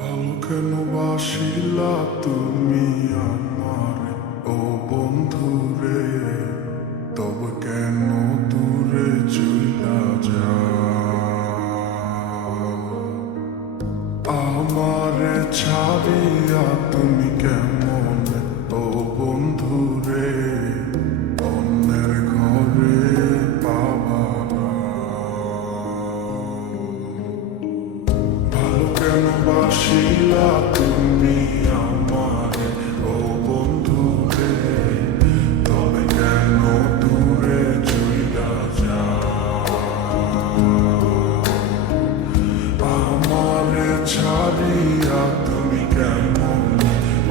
ভালো কেন বাসিলা তুমি আমারে ও বন্ধু রে, তবে কেন দূরে চইলা যাও? আমারে ছাড়িয়া তুমি কেমন ও বন্ধু রে, অন্যের ঘরে পাবা না। ভালো কেন বাসিলা তুমি আমারে ও বন্ধু রে, তবে কেন দূরে চইলা যাও? আমারে ছাড়িয়া তুমি কেমন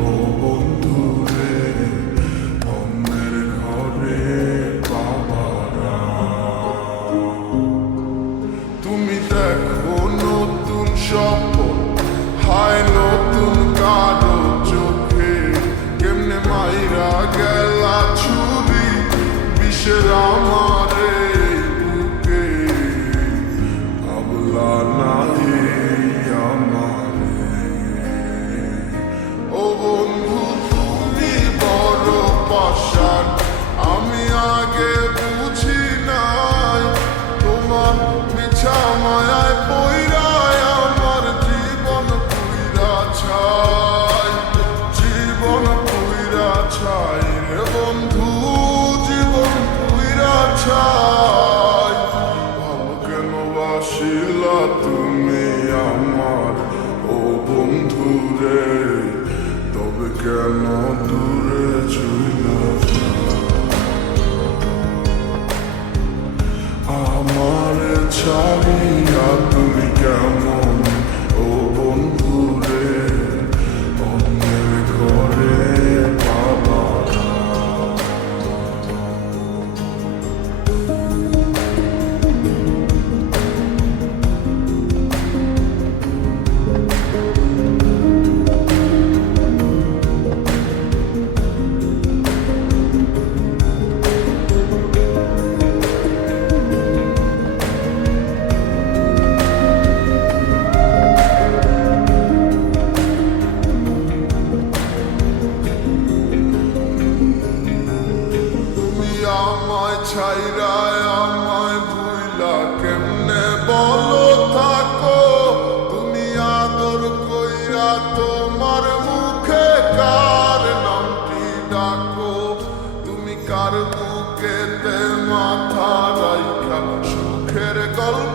ও বন্ধু রে, অন্যের ঘরে পাবা না। তুমি দেখো নতুন স্বপ্ন, হায় নতুন কারো চোখে, কেমনে মাইরা গেলা ছুরি বিষের আমারে বুকে। ভাবলা না আমারে ও বন্ধু, তুমি বড় পাষাণ, আমি আগে বুঝি নাই। তোমার মিছা মায়ায় পইরায় আমার জীবন পুইরা ছাই, জীবন পুইরা ছাই রে বন্ধু, জীবন পুইরা ছাই। ভালো কেন বাসিলা তুমি আমার ও বন্ধু রে, তবে কেন দূরে চইলা যাও? আমারে ছাড়িয়া তুমি কেমন ও বন্ধু রে, অন্যের ঘরে পাবা না। তুমি আমায় ছাইরা আমায় ভুইলা কেমনে বলো থাকো? তুমি আদর কইরা তোমার মুখে কার নামটি ডাকো? তুমি কার বুকেতে মাথা রাইখা সুখের গল্প